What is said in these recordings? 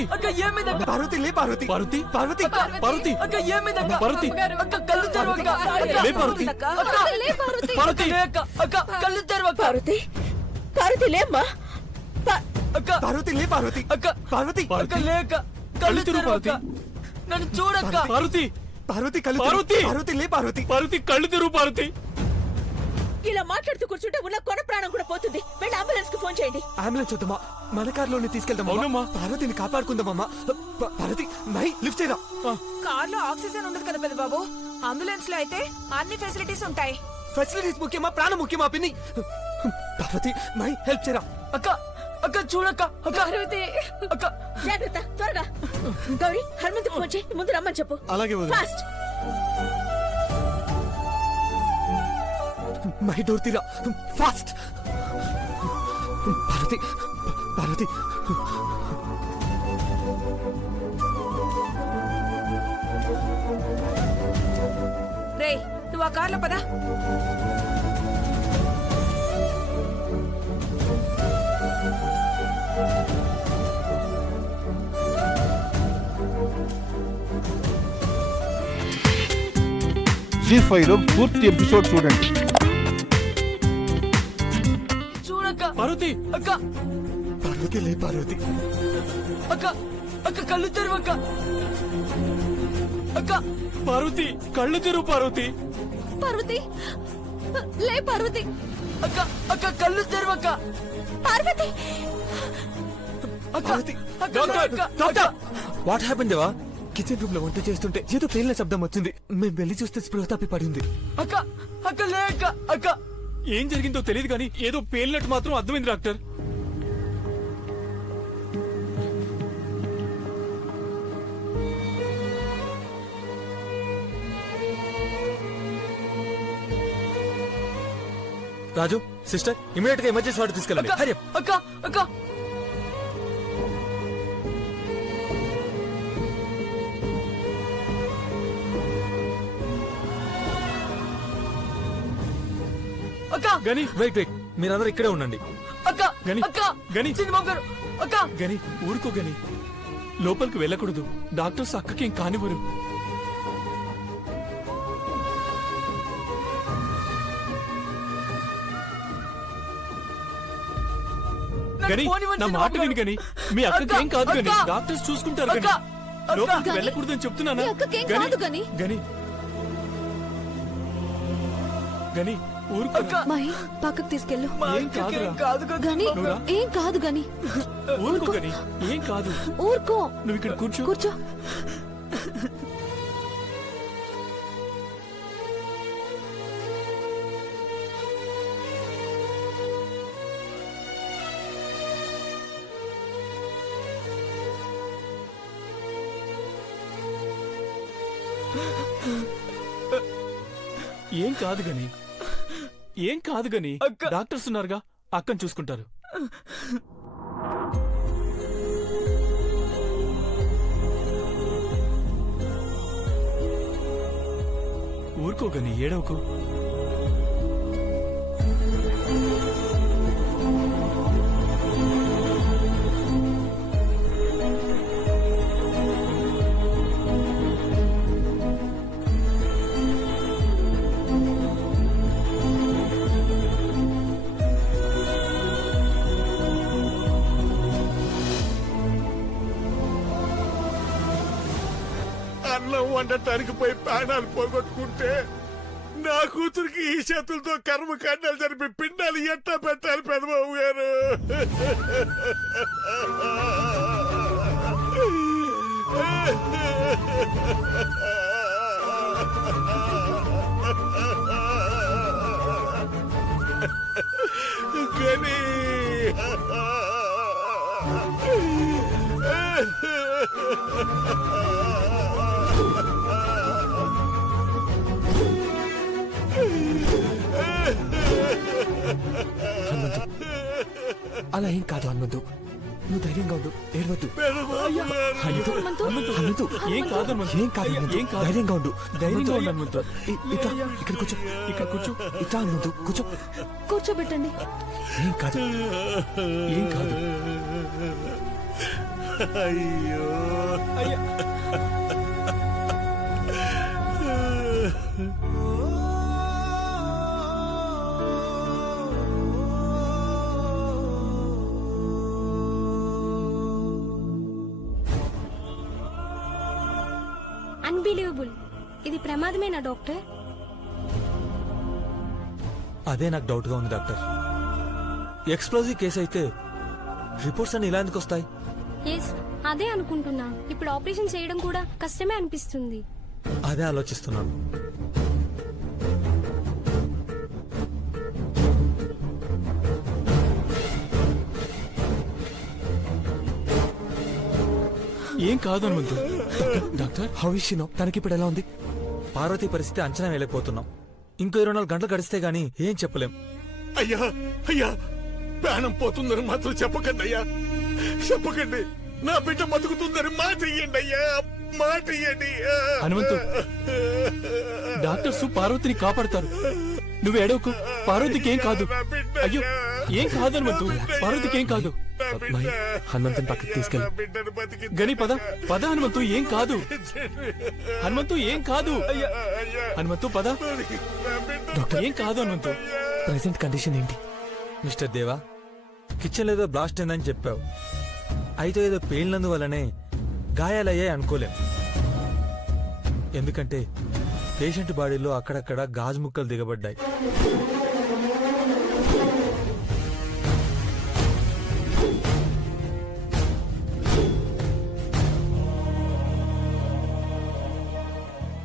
పార్వతి అక్క ఏమైందక్క? పార్వతి లే పార్వతి పార్వతి పార్వతి పార్వతి అక్క ఏమైందక్క? పార్వతి అక్క కళ్ళు తెరవక్క. లే పార్వతి పార్వతి అక్క కళ్ళు తెరవక్క. పార్వతి పార్వతి లేమ్మా. అక్క పార్వతి లే పార్వతి అక్క పార్వతి అక్క లేక కళ్ళు కళ్ళు తెరువు తెరవక్క. పార్వతి. నన్ను చూడక్క. పార్వతి పార్వతి కళ్ళు పార్వతి! పార్వతి లే పార్వతి పార్వతి కళ్ళు తెరువు పార్వతి. ఇలా మాట్లాడుతూ కూర్చుంటే ఉన్న కొన ప్రాణం కూడా పోతుంది. వెళ్ళి అంబులెన్స్ కు ఫోన్ చేయండి. అంబులెన్స్ వద్దమ్మా, మన కారులోనే తీసుకెళ్దామా? అవునమ్మా. పార్వతిని కాపాడుకుందామమ్మా. పార్వతి మై లిఫ్ట్ చేయరా. కార్ లో ఆక్సిజన్ ఉండదు కదా పెద్ద బాబు. అంబులెన్స్ లో అయితే అన్ని ఫెసిలిటీస్ ఉంటాయి. ఫెసిలిటీస్ ముఖ్యమా ప్రాణం ముఖ్యమా పిన్ని? పార్వతి మై హెల్ప్ చేయరా. అక్క అక్క చూడక్క. అక్క పార్వతి అక్క జాగ్రత్త, త్వరగా. గౌరీ హనుమంత్ ఫోన్ చేయి, ముందు రమ్మని చెప్పు. అలాగే వదిన. ఫాస్ట్. మై డోర్ తీరా ఫాస్ట్. పార్వతి పార్వతి రే నువ్వు ఆ కార్లో పదా. జీ5లో పూర్తి ఎపిసోడ్ చూడండి. చూడక్క. పార్వతి అక్క పార్వతి లే పార్వతి అక్క అక్క కళ్ళు తెరవక్క. అక్క పార్వతి కళ్ళు తెరువు పార్వతి. పార్వతి లే పార్వతి. అక్క అక్క కళ్ళు తెరవక్క. పార్వతి అక్క పార్వతి అక్క డాక్టర్, అక్క డాక్టర్ వాట్ హ్యాపెన్ దేవా? కిచెన్ రూమ్ లో వంట చేస్తుంటే ఏదో పేలిన శబ్దం వచ్చింది. మేము వెళ్ళి చూస్తే స్పృహ తప్పి పడింది. అక్క అక్క లేక అక్క. ఏం జరిగిందో తెలియదు కానీ ఏదో పేలినట్టు మాత్రం అర్థమైంది డాక్టర్. రాజు సిస్టర్ ఇమీడియట్ గా ఎమర్జెన్సీ వార్డు తీసుకెళ్ళండి. హరి అప్. అక్క అక్క అక్క గని వెయిట్ వెయిట్ మీరందరూ ఇక్కడే ఉండండి. అక్క గని, అక్క గని. చిన్నబాబు గారు అక్క గని ఊరుకో గని, లోపలికి వెళ్ళకూడదు. డాక్టర్స్ అక్కకి ఏం కానివ్వరు. గని నా మాట విని గని, మీ అక్కకి ఏం కాదు గని, డాక్టర్స్ చూసుకుంటారు గని. లోపలికి వెళ్ళకూడదు అని చెప్తున్నానా? గని గని గని ఊరుకో. మై పక్కకు తీసుకెళ్ళు. ఏం కాదురా. కాదు కదా గని నువ్వురా. ఏం కాదు గని. ఊరుకో గని, ఏం కాదు. ఊరుకో. నువ్వు ఇక్కడ కూర్చో. కూర్చో. ఏం కాదు గని, ఏం కాదు గని. అక్క. డాక్టర్స్ ఉన్నారుగా, అక్కని చూసుకుంటారు. ఊరుకో గని, ఏడవకు. అన్నం వండటానికి పోయి ప్రాణాలు పోగొట్టుకుంటే నా కూతురికి ఈ చేతులతో కర్మకాండాలు జరిపి పిండాలు ఎట్టా పెట్టాలి పెదబాబు గారు? కానీ అలా ఏం కాదు హనుమంతు, నువ్వు ధైర్యంగా ఉండు, ఏడవద్దు. హనుమంతు, హనుమంతు ఏం కాదు హనుమంతు. ఏం కాదు హనుమంతు, ఏం కాదు. ధైర్యంగా ఉండు. ధైర్యంగా ఉండు హనుమంతు. ఇట్లా ఇక్కడ కూర్చో, ఇక్కడ కూర్చో. ఇట్లా హనుమంతు కూర్చో. కూర్చోబెట్టండి. ఏం కాదు, ఏం కాదు. అయ్యో అన్బిలీవబుల్. ఇది ప్రమాదమేనా డాక్టర్? అదే నాకు డౌట్ గా ఉంది డాక్టర్. ఎక్స్ప్లోజివ్ కేసు అయితే రిపోర్ట్స్ అన్ని ఇలా ఎందుకు వస్తాయి? ఎస్, అదే అనుకుంటున్నా. ఇప్పుడు ఆపరేషన్ చేయడం కూడా కష్టమే అనిపిస్తుంది. అదే ఆలోచిస్తున్నాను. ఏం కాదు Hanumanthu. Doctor how is she now? తనకి ఇప్పుడు ఎలా ఉంది? పార్వతి పరిస్థితి అంచనా వేయలేకపోతున్నాం. ఇంకో 24 గంటలు గడిస్తే గానీ ఏం చెప్పలేం. అయ్యా అయ్యా ప్రాణం పోతుందని మాత్రం చెప్పకండి అయ్యా, చెప్పకండి. నా బిడ్డ బతుకుతుందని మాట ఇయ్యండి అయ్యా, మాట ఇయ్యండి. హనుమంతు, డాక్టర్స్ పార్వతిని కాపాడతారు. నువ్వు ఎడవకు, పార్వతికి ఏం కాదు. అయ్యో ఏం కాదు హనుమంతు, పార్వతికి ఏం కాదు. మై, హనుమంతుని పక్కకి తీసుకెళ్ళు. గని పద పద హనుమంతు, ఏం కాదు. హనుమంతు ఏం కాదు. హనుమంతు పద. డాక్టర్ ఏం కాదు హనుమంతు. ప్రెసెంట్ కండిషన్ ఏంటి? మిస్టర్ దేవా, కిచెన్ ఏదో బ్లాస్ట్ అయిందని చెప్పావు. అయితే ఏదో పేలినందువల్లనే గాయాలయ్యాయి అనుకోలేం. ఎందుకంటే పేషెంట్ బాడీలో అక్కడక్కడ గాజు ముక్కలు దిగబడ్డాయి.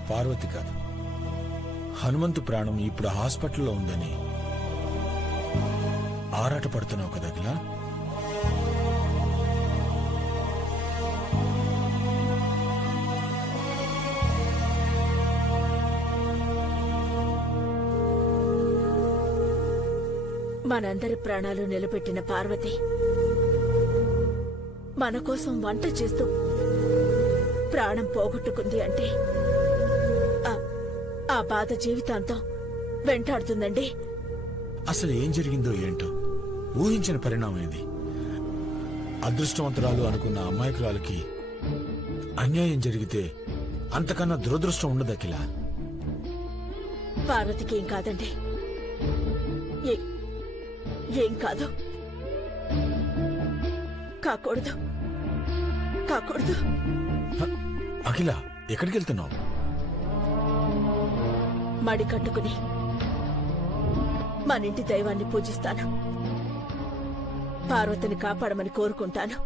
పార్వతి కాదు, హనుమంతు ప్రాణం ఇప్పుడు హాస్పిటల్లో ఉందని ఆరాట పడుతున్నావు కదా అఖిల? మనందరి ప్రాణాలు నిలబెట్టిన పార్వతి మన కోసం వంట చేస్తూ ప్రాణం పోగొట్టుకుంది అంటే ఆ బాధ జీవితాంతం వెంటాడుతుందండి. అసలు ఏం జరిగిందో ఏంటో ఊహించిన పరిణామం ఇది. అదృష్టవంతురాలు అనుకున్న అమాయకురాలకి అన్యాయం జరిగితే అంతకన్నా దురదృష్టం ఉండదు అఖిల. పార్వతికి ఏం కాదండి, ఏం కాదు. కాకూడదు, కాకూడదు. అఖిల, ఎక్కడికి వెళ్తున్నావు? మడి కట్టుకుని మనింటి దైవాన్ని పూజిస్తాను. పార్వతిని కాపాడమని కోరుకుంటాను.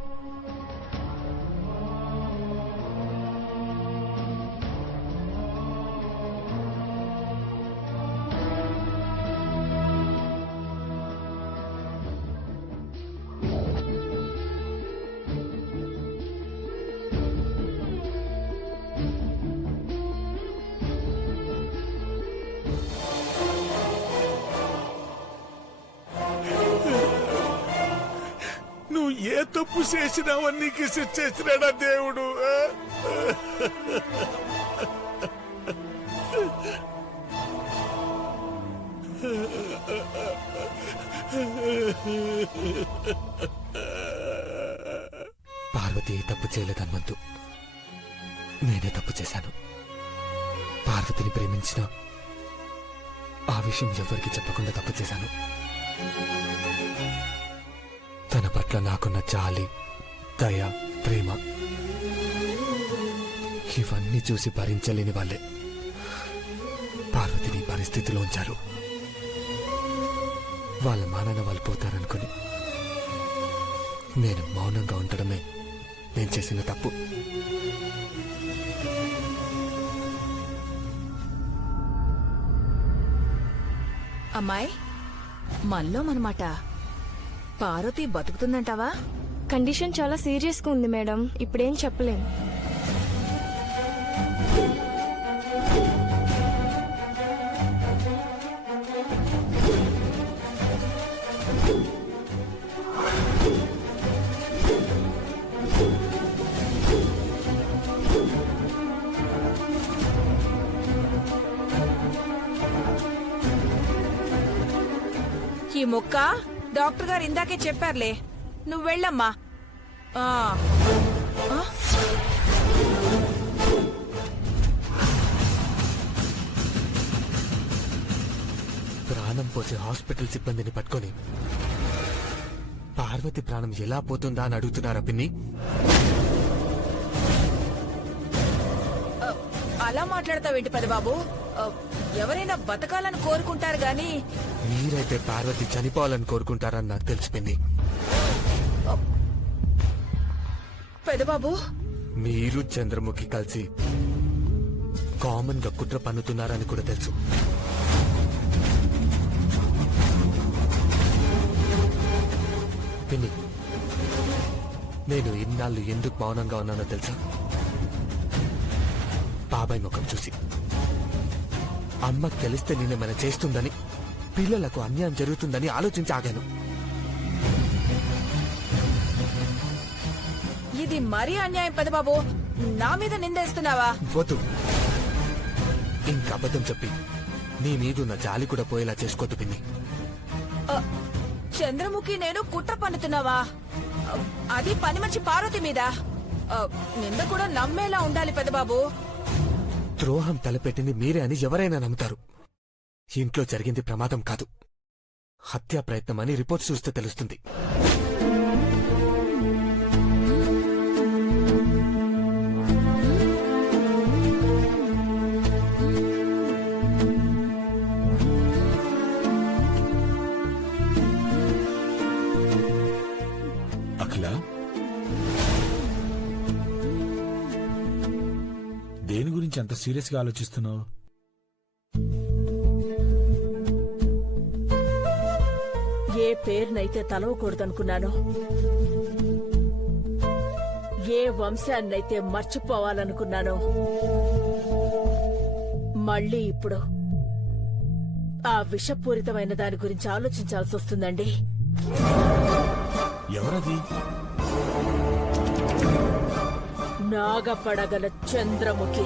నువ్వు ఏ తప్పు చేసినావని నీకు శిక్ష చేసినాడా దేవుడు? పార్వతి తప్పు చేయలేదు హనుమంతు, నేనే తప్పు చేశాను. పార్వతిని ప్రేమించిన ఆ విషయం ఎవరికి చెప్పకుండా తప్పు చేశాను. తన పట్ల నాకున్న జాలి, దయ, ప్రేమ ఇవన్నీ చూసి భరించలేని వాళ్ళే పార్వతిని పరిస్థితిలో ఉంచారు. వాళ్ళ మానాన వాళ్ళు పోతారనుకుని నేను మౌనంగా ఉండడమే నేను చేసిన తప్పు. అమ్మాయి, మనలో మనమాట పార్వతి బతుకుతుందంటావా? కండిషన్ చాలా సీరియస్ గా ఉంది మేడం, ఇప్పుడేం చెప్పలేం. ఈ మొక్క డాక్టర్ గారు ఇందాకే చెప్పారులే, నువ్వు వెళ్ళమ్మా. ప్రాణం పోసే హాస్పిటల్ సిబ్బందిని పట్టుకొని పార్వతి ప్రాణం ఎలా పోతుందా అని అడుగుతున్నారా పిన్ని? అలా మాట్లాడతావేంటి పెదబాబు? ఎవరైనా బతకాలని కోరుకుంటారు గాని మీరైతే పార్వతి చనిపోవాలని కోరుకుంటారని నాకు తెలుసు పిన్ని. పెదబాబు, మీరు చంద్రముఖి కలిసి కామన్ గా కుట్ర పన్నుతున్నారని కూడా తెలుసు. పిన్ని, నేను ఇన్నాళ్ళు ఎందుకు మౌనంగా ఉన్నానో తెలుసా? బాబాయ్ ముఖం చూసి అమ్మకు తెలిస్తే నేనేమైనా చేస్తుందని, పిల్లలకు అన్యాయం జరుగుతుందని ఆలోచించి ఆగాను. ఇది మరీ అన్యాయం పెదబాబు. నా మీద నిందేస్తున్నావా? వద్దు, ఇంకా అబద్ధం చెప్పి నీ మీదున్న జాలి కూడా పోయేలా చేసుకోద్దు పిన్ని. చంద్రముఖి నేను కుట్ర పన్నుతున్నావా? అది పని మనిషి పార్వతి మీద. నింద కూడా నమ్మేలా ఉండాలి పెదబాబు. ద్రోహం తలపెట్టింది మీరే అని ఎవరైనా నమ్ముతారు. ఇంట్లో జరిగింది ప్రమాదం కాదు, హత్యా ప్రయత్నం అని రిపోర్ట్ చూస్తే తెలుస్తుంది. అఖిల, దేని గురించి అంత సీరియస్ గా ఆలోచిస్తున్నావు? ఏ పేరునైతే తలవకూడదనుకున్నానో, ఏ వంశాన్నైతే మర్చిపోవాలనుకున్నానో, మళ్ళీ ఇప్పుడు ఆ విషపూరితమైన దాని గురించి ఆలోచించాల్సి వస్తుందండి. ఎవరది? నాగపడగల చంద్రముఖి.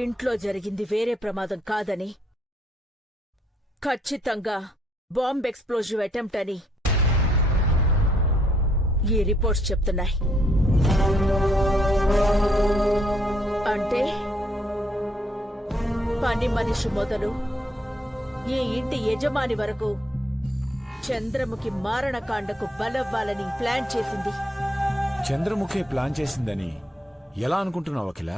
ఇంట్లో జరిగింది వేరే ప్రమాదం కాదని, ఖచ్చితంగా బాంబ్ ఎక్స్ప్లోజివ్ అటెంప్ట్ అని ఈ రిపోర్ట్స్ చెప్తున్నాయి. అంటే పని మనిషి మొదలు ఈ ఇంటి యజమాని వరకు చంద్రముఖి మారణకాండకు బలవ్వాలని ప్లాన్ చేసింది. చంద్రముఖే ప్లాన్ చేసిందని ఎలా అనుకుంటున్నావు అఖిల?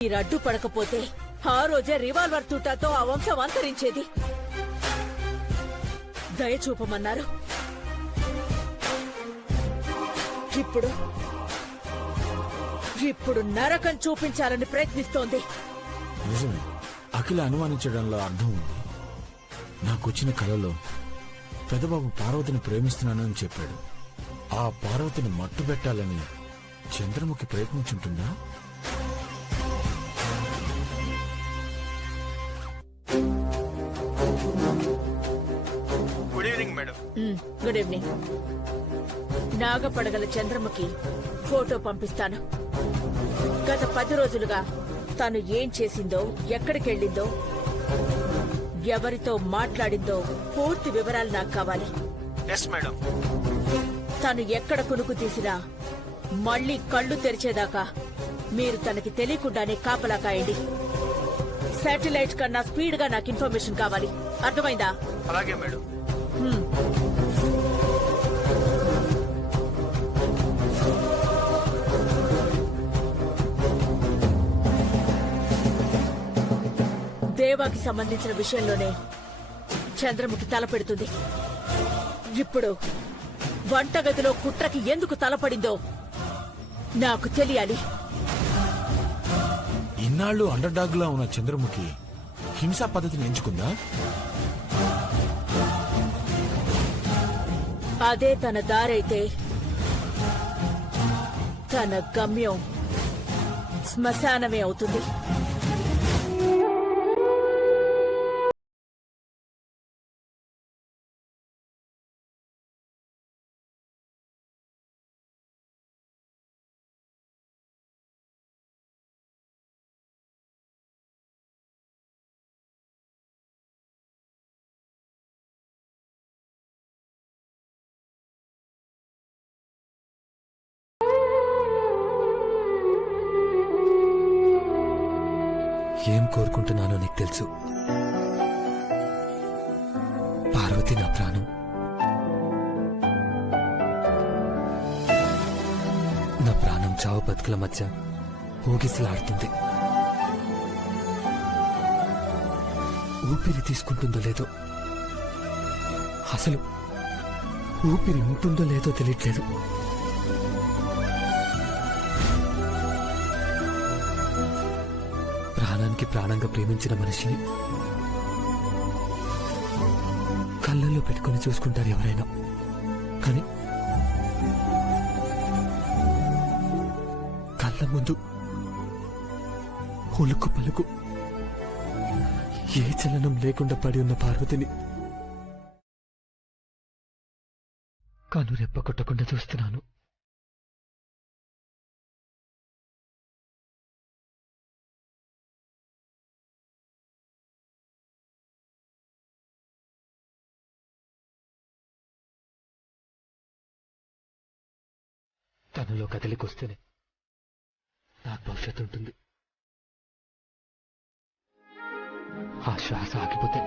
మీరు అడ్డుపడకపోతే ఆ రోజే రివాల్వర్ తూటాతో ఆ వంశం అంతరించేది. దయచూపమన్నారు. ఇప్పుడు నరకం చూపించాలని ప్రయత్నిస్తోంది. నిజమే, అఖిల అనుమానించడంలో అర్థం ఉంది. నాకొచ్చిన కలలో పెదబాబు పార్వతిని ప్రేమిస్తున్నానని చెప్పాడు. ఆ పార్వతిని మట్టుబెట్టాలని చంద్రముఖి ప్రయత్నించుంటుందా? Good evening. నాగపడగల చంద్రముఖి ఫోటో పంపిస్తాను. గత 10 రోజులుగా తను ఏం చేసిందో, ఎక్కడికెళ్ళిందో, ఎవరితో మాట్లాడిందో పూర్తి వివరాలు నాకు కావాలి. తను ఎక్కడ కునుకు తీసినా మళ్లీ కళ్ళు తెరిచేదాకా మీరు తనకి తెలియకుండానే కాపలా కాయండి. శాటిలైట్ కన్నా స్పీడ్ గా నాకు ఇన్ఫర్మేషన్ కావాలి. అర్థమైందా? అలాగే మేడం. దేవాకి సంబంధించిన విషయంలోనే చంద్రముఖి తలపెడుతుంది. ఇప్పుడు వంటగదిలో కుట్రకి ఎందుకు తలపడిందో నాకు తెలియాలి. ఇన్నాళ్లు అండర్ డాగ్ లా ఉన్న చంద్రముఖి హింసా పద్ధతిని ఎంచుకుందా? అదే తన దారైతే తన గమ్యం శ్మశానమే అవుతుంది. ఏం కోరుకుంటున్నానో నీకు తెలుసు. పార్వతి నా ప్రాణం. నా ప్రాణం చావు బతుకుల మధ్య ఊగిసలాడుతుంది. ఊపిరి తీసుకుంటుందో లేదో, అసలు ఊపిరి ఉంటుందో లేదో తెలియట్లేదు. ప్రాణానికి ప్రాణంగా ప్రేమించిన మనిషిని కళ్ళల్లో పెట్టుకొని చూసుకుంటారు ఎవరైనా, కానీ కళ్ళ ముందు ఉలుకు పలుకు ఏ చలనం లేకుండా పడి ఉన్న పార్వతిని కను రెప్ప కొట్టకుండా చూస్తున్నాను. తనలో కదలికొస్తేనే నాకు భవిష్యత్తు ఉంటుంది. ఆ శ్వాస ఆగిపోతే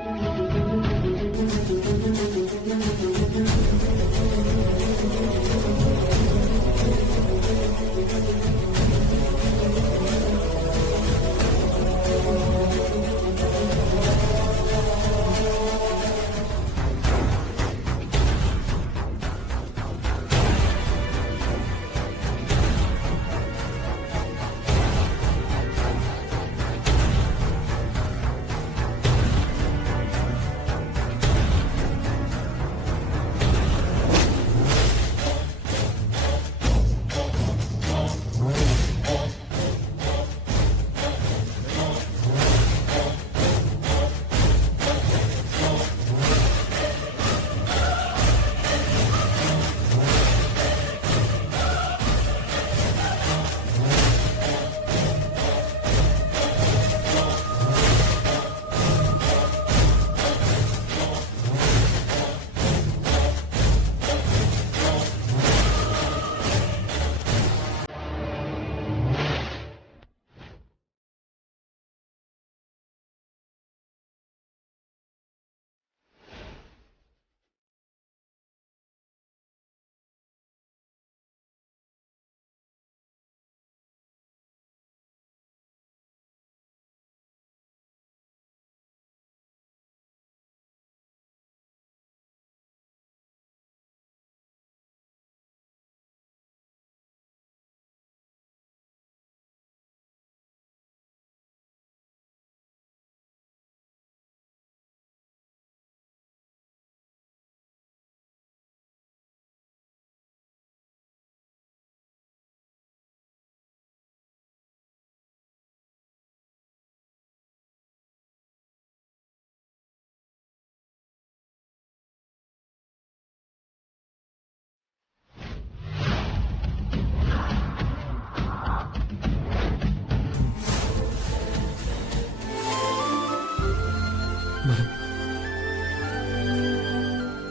మనం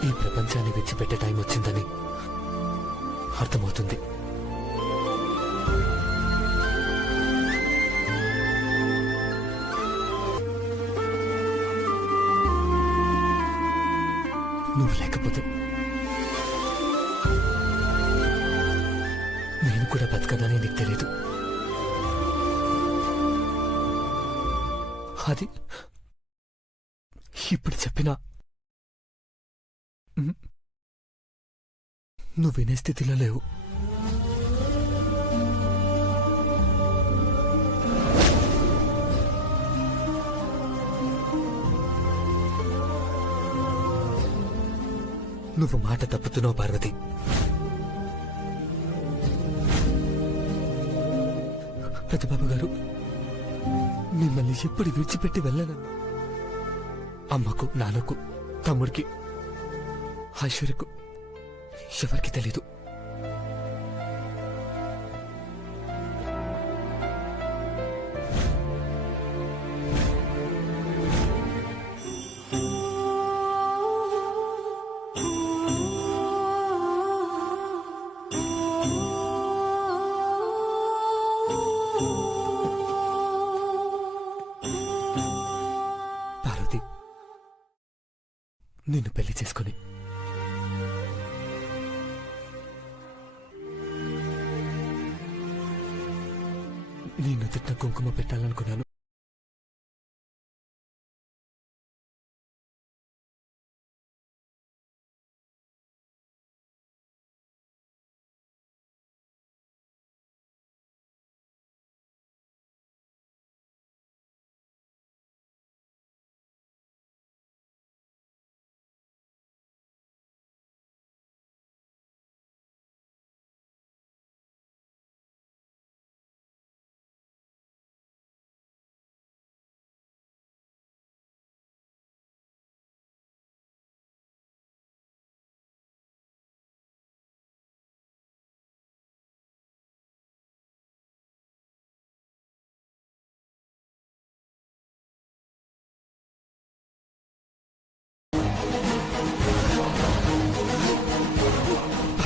ఈ ప్రపంచాన్ని విడిచిపెట్టే టైం వచ్చిందని అర్థమవుతుంది. నువ్వు లేకపోతే నేను కూడా బతకనని నీకు తెలీదు. అది ఇప్పుడు చెప్పినా నువ్వు వినే స్థితిలో లేవు. నువ్వు మాట తప్పుతున్నావు పార్వతి. ప్రతిబాబు గారు మిమ్మల్ని ఎప్పుడు విడిచిపెట్టి వెళ్ళనన్నా అమ్మకు, నాన్నకు, తమ్ముడికి, ఐశ్వర్యకు ఎవరికి తెలీదు. నిన్ను పెళ్లి చేసుకుని నీ నుదుట కుంకుమ పెట్టాలనుకున్నాను.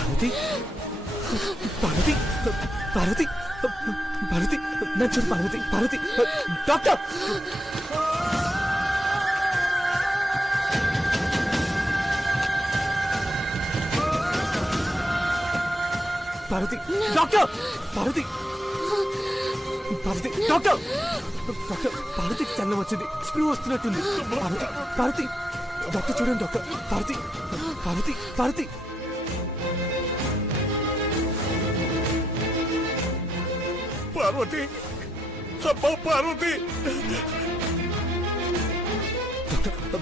పార్వతి పార్వతి పార్వతి పార్వతి నా చూడు Parvati Parvati doctor Parvati doctor Parvati Parvati doctor doctor పార్వతికి చల్లం వచ్చింది స్ప్రీ వస్తున్నట్టుంది పార్వతి పార్వతి డాక్టర్ చూడండి డాక్టర్ పార్వతి పార్వతి పార్వతి పార్వతి అమ్మా పార్వతి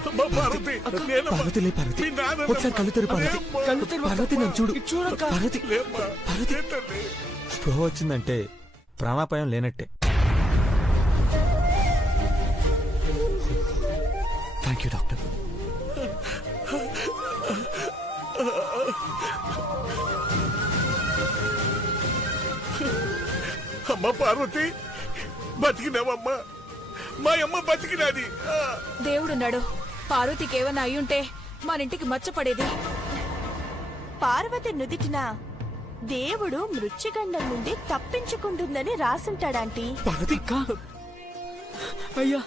అమ్మా పార్వతి నేనమ్మా. పార్వతిలే పార్వతి మీ నాన్ననమ్మా. ఒకసారి కళ్ళు తెరు పార్వతి లేమ్మా. కళ్ళు తెరు పార్వతి నన్ను చూడు చూడక్క. పార్వతి లేమ్మా. పార్వతి ఏంటండి? స్పృహ వచ్చిందంటే ప్రాణాపాయం లేనట్టే. Thank you doctor. అమ్మా పార్వతి బతికినావమ్మా, మా అమ్మ బతికినది. దేవుడున్నాడు. పార్వతికి ఏమన్నా అయ్యుంటే మన ఇంటికి మచ్చపడేది. పార్వతి నుదిటిన దేవుడు మృత్యుగండం నుండి తప్పించుకుంటుందని రాసుంటాడంటీ. పార్వతి అయ్యా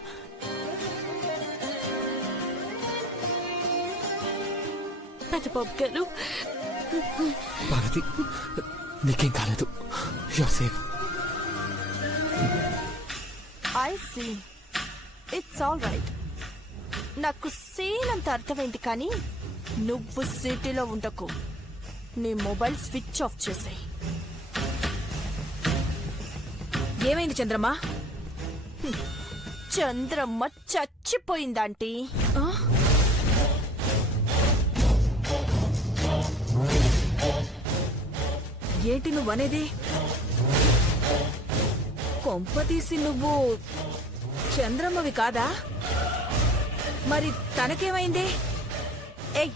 పెద్దబాబు గారు, పార్వతి నీకేం కాలేదు. You're safe. I see, it's all right. నాకు సీన్ అంత అర్థమైంది, కానీ నువ్వు సిటీలో ఉండకు. నీ మొబైల్ స్విచ్ ఆఫ్ చేసేయ్. ఏమైంది చంద్రమ్మా? చంద్రమ్మ చచ్చిపోయిందంటీ. ఏంటి నువ్వనేది? కొంపతీసి నువ్వు చంద్రమ్మవి కాదా? మరి తనకేమైంది? ఏయ్,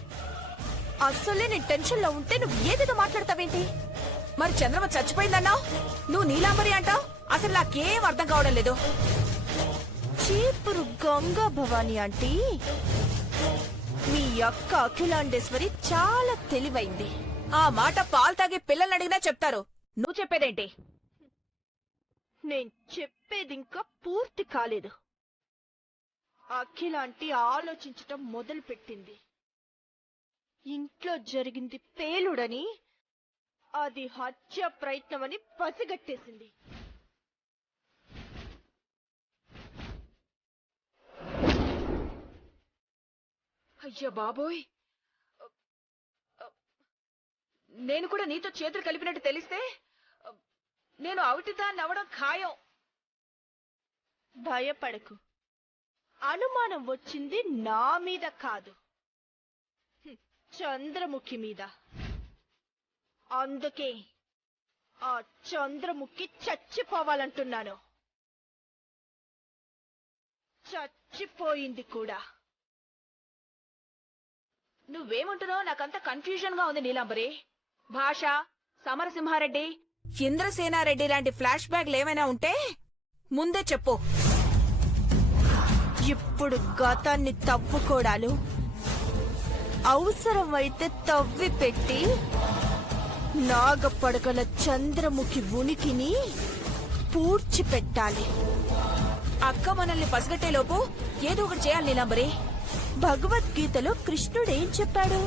అసలే నేను టెన్షన్ లో ఉంటే నువ్వు ఏదేదో మాట్లాడతావేంటి? మరి చంద్రమ్మ చచ్చిపోయిందన్నావు, నువ్వు నీలాంబరి అంటావు. అసలు నాకేం అర్థం కావడం లేదు. చీపురు గంగా భవాని ఆంటీ, మీ అక్క అఖిలాండేశ్వరి చాలా తెలివైంది. ఆ మాట పాలు తాగి పిల్లల్ని అడిగినా చెప్తారు. నువ్వు చెప్పేదేంటి? నేను చెప్పేది ఇంకా పూర్తి కాలేదు. అఖిలాంటి ఆలోచించటం మొదలు పెట్టింది. ఇంట్లో జరిగింది పేలుడని, అది హత్య ప్రయత్నమని పసిగట్టేసింది. అయ్యా బాబోయ్, నేను కూడా నీతో చేతులు కలిపినట్టు తెలిస్తే నేను అవిటిదాన్ని అవడం ఖాయం. భయపడకు, అనుమానం వచ్చింది నా మీద కాదు, చంద్రముఖి మీద. అందుకే ఆ చంద్రముఖి చచ్చిపోవాలంటున్నాను. చచ్చిపోయింది కూడా. నువ్వేమంటున్నావు? నాకంత కన్ఫ్యూజన్ గా ఉంది నీలాంబరి. భాష, సమరసింహారెడ్డి, ఇంద్రసేనారెడ్డి లాంటి ఫ్లాష్ బ్యాక్లు ఏమైనా ఉంటే ముందే చెప్పు. ఇప్పుడు గతాన్ని తవ్వుకోడాలు, అవసరమైతే తవ్వి పెట్టి నాగపడగల చంద్రముఖి ఉనికిని పూడ్చిపెట్టాలి. అక్క మనల్ని పసిగట్టేలోపు ఏదో ఒకటి చేయాలి నీలాంబరి. భగవద్గీతలో కృష్ణుడు ఏం చెప్పాడు?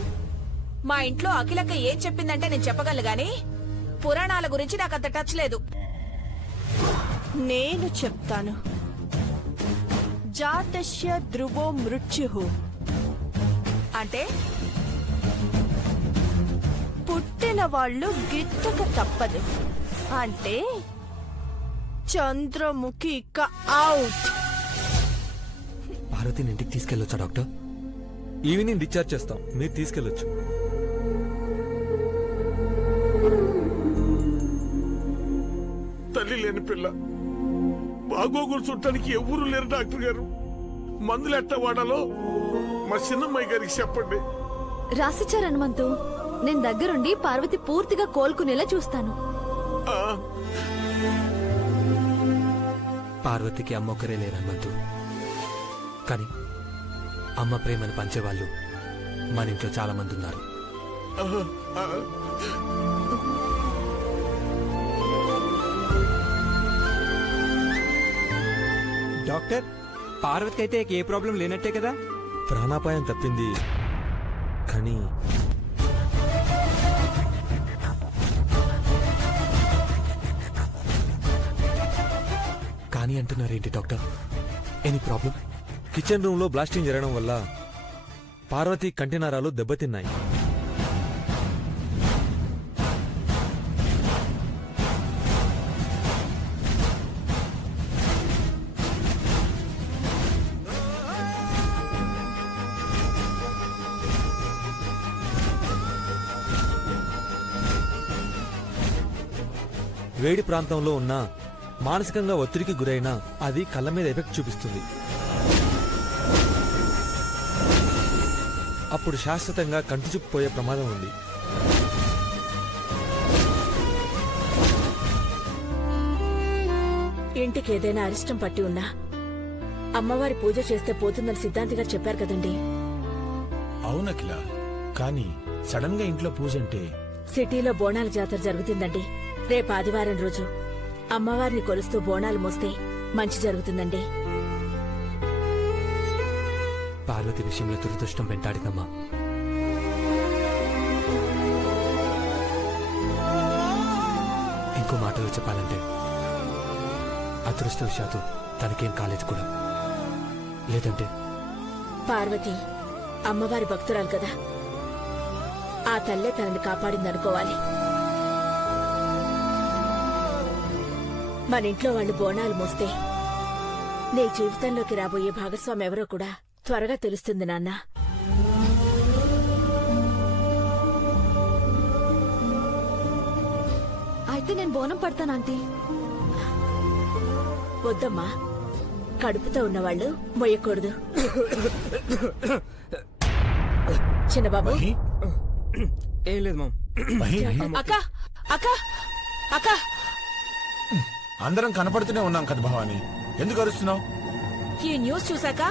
మా ఇంట్లో అఖిలక్క ఏం చెప్పిందంటే నేను చెప్పగలను గాని పురాణాల గురించి నాకంత టచ్ లేదు. నేను చెప్తాను. జాతస్య ధ్రువో మృత్యు అంటే పుట్టిన వాళ్ళు గిట్టక తప్పదు. అంటే చంద్రముఖి ఇక అవుట్. పార్వతిని ఇంటికి తీసుకెళ్ళొచ్చా డాక్టర్? ఈవినింగ్ డిశ్చార్జ్ చేస్తాం, మీరు తీసుకెళ్ళొచ్చు. తల్లి లేని పిల్ల బాగోగులు చుట్టానికి ఎవరు లేరు డాక్టర్ గారు. మందులు ఎట్లా వాడాలో మా చిన్నమ్మాయి గారికి చెప్పండి. రాసిచ్చారు హనుమంతు. నేను దగ్గరుండి పార్వతి పూర్తిగా కోలుకునేలా చూస్తాను. ఆ, పార్వతికి అమ్మ ఒకరే లేరు హనుమంతు. కానీ అమ్మ ప్రేమను పంచేవాళ్ళు మన ఇంట్లో చాలా మంది ఉన్నారు. ఆ, డాక్టర్, పార్వతికి అయితే ఏ ప్రాబ్లం లేనట్టే కదా? ప్రాణాపాయం తప్పింది, కానీ కానీ అంటున్నారేంటి doctor? Any problem? Kitchen room లో బ్లాస్టింగ్ జరగడం వల్ల పార్వతి కంటి నరాలు దెబ్బతిన్నాయి. వేడి ప్రాంతంలో ఉన్న మానసికంగా ఒత్తిడికి గురైనా అది కళ్ళ మీద ఎఫెక్ట్ చూపిస్తుంది. అప్పుడు శాశ్వతంగా కంటి చూపు పోయే ప్రమాదం ఉంది. ఇంటికి ఏదైనా అరిష్టం పట్టి ఉన్నా అమ్మవారి పూజ చేస్తే పోతుందని సిద్ధాంతి గారు చెప్పారు కదండి. అవునకిల, కానీ సడన్ గా ఇంట్లో పూజ అంటే సిటీలో బోనాల జాతర జరుగుతుందండి. రేపు ఆదివారం రోజు అమ్మవారిని కొలుస్తూ బోనాలు మోస్తే మంచి జరుగుతుందండి. పార్వతి విషయంలో దురదృష్టం వెంటాడిదమ్మా. ఇంకో మాటలో చెప్పాలంటే అదృష్టవశాత్తు తనకేం కాలేదు కూడా. లేదంటే పార్వతి అమ్మవారి భక్తురాలు కదా, ఆ తల్లే తనని కాపాడిందనుకోవాలి. మన ఇంట్లో వాళ్ళు బోనాలు మోస్తే నీ జీవితంలోకి రాబోయే భాగస్వామి ఎవరో కూడా త్వరగా తెలుస్తుంది నాన్న. అయితే నేను బోనం పడతాను ఆంటీ. వద్దమ్మా, కడుపుతో ఉన్నవాళ్లు మొయ్యకూడదు. చిన్నబాబు, మహి, ఏం లేదు మామ్. మహి, అక్క అక్క అక్క అందరం కనపడుతూనే ఉన్నాం కదా భవాని, ఎందుకు అరుస్తున్నావు? ఈ న్యూస్ చూసాక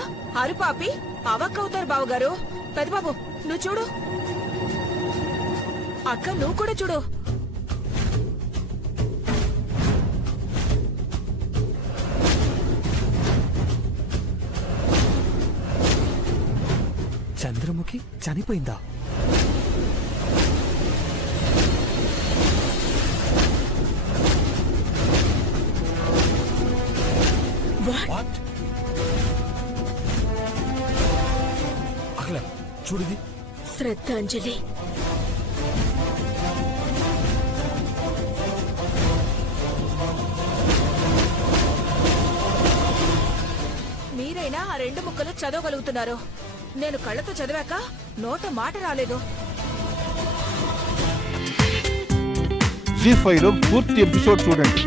అరుపాపి అవక్కవుతారు బావగారు. పెద్దబాబు నువ్వు చూడు. అక్క నువ్వు కూడా చూడు. చంద్రముఖి చనిపోయిందా? వాట్? అఖిల చూడిది. శ్రద్ధాంజలి. మీరైనా ఆ రెండు ముక్కలు చదవగలుగుతున్నారు. నేను కళ్ళతో చదివాక నోట మాట రాలేదు. జీ5 లో పూర్తి ఎపిసోడ్ చూడండి.